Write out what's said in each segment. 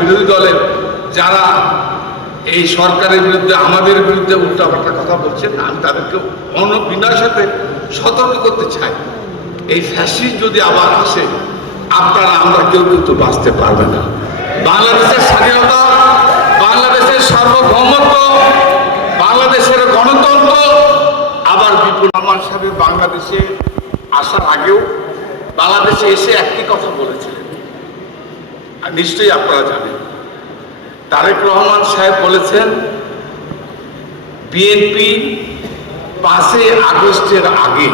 বিরোধী দলের যারা এই সরকারের বিরুদ্ধে আমাদের বিরুদ্ধে উল্টাপাল্টা কথা বলছেন, আমি তাদেরকে বিনয়ের সাথে সতর্ক করতে চাই, এই ফ্যাসিস্ট যদি আবার আসে আপনারা আমরা কেউ কিন্তু বাঁচতে পারবে না। বাংলাদেশের স্বাধীনতা, বাংলাদেশের সার্বভৌমত্ব, বাংলাদেশের গণতন্ত্র আবার বিপুল রহমান সাহেব বাংলাদেশে আসার আগেও বাংলাদেশে এসে একটি কথা বলেছিলেন, আর নিশ্চয়ই আপনারা জানেন। তারেক রহমান সাহেব বলেছেন বিএনপি 5 আগস্টের আগে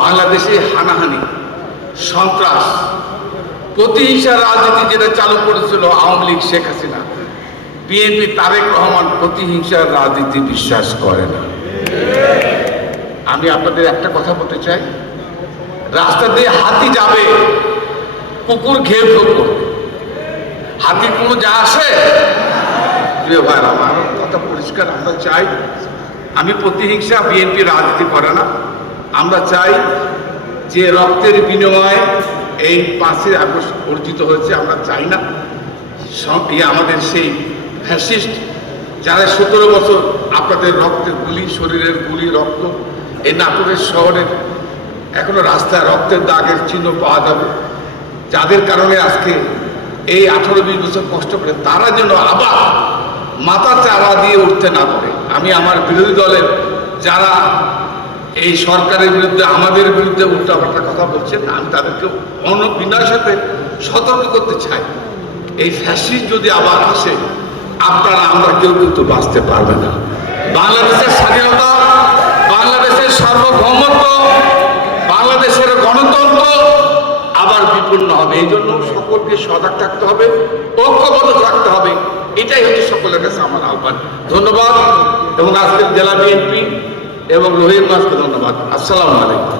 বাংলাদেশে হানাহানি, সন্ত্রাস, প্রতিহিংসার রাজনীতি যেটা চালু করেছিল আওয়ামী লীগ, শেখ হাসিনা, বিএনপি তারেক রহমান প্রতিহিংসার রাজনীতি বিশ্বাস করে না। আমি আপনাদের একটা কথা বলতে চাই, রাস্তা দিয়ে হাতি যাবে, কুকুর ঘেউ ঘেউ করবে, হাতি কোনো যা আসে। প্রিয় ভাইরা, আমার কথা পরিষ্কার, আমরা চাই, আমি প্রতিহিংসা, বিএনপি রাজনীতি করে না। আমরা চাই যে রক্তের বিনিময়ে এই 5 আগস্ট অর্জিত হয়েছে, আমরা চাই না আমাদের সেই ফ্যাসিস্ট যারা 17 বছর আপনাদের রক্তের গুলি, শরীরের গুলি, রক্ত, এই নাটোরের শহরের এখনো রাস্তায় রক্তের দাগের চিহ্ন পাওয়া যাবে, যাদের কারণে আজকে এই 18-20 বছর কষ্ট করে তারা যেন আবার মাথা চারা দিয়ে উঠতে না পারে। আমি আমার বিরোধী দলের যারা এই সরকারের বিরুদ্ধে আমাদের বিরুদ্ধে উল্টাপাল্টা কথা বলছেন, আমি তাদেরকে বিনয়ের সাথে সতর্ক করতে চাই, এই ফ্যাসিস্ট যদি আবার আসে আপনারা আমরা কেউ কিন্তু বাঁচতে পারবে না। বাংলাদেশের স্বাধীনতা, বাংলাদেশের সার্বভৌমত্ব, বাংলাদেশের গণতন্ত্র আবার বিপন্ন হবে। এই জন্য সকলকে সজাগ থাকতে হবে, ঐক্যবদ্ধ থাকতে হবে, এটাই হচ্ছে সকলের কাছে আমার আহ্বান। ধন্যবাদ, এবং আজকের জেলা বিএনপি এবং রহিম মাসকে ধন্যবাদ। আসসালামু আলাইকুম।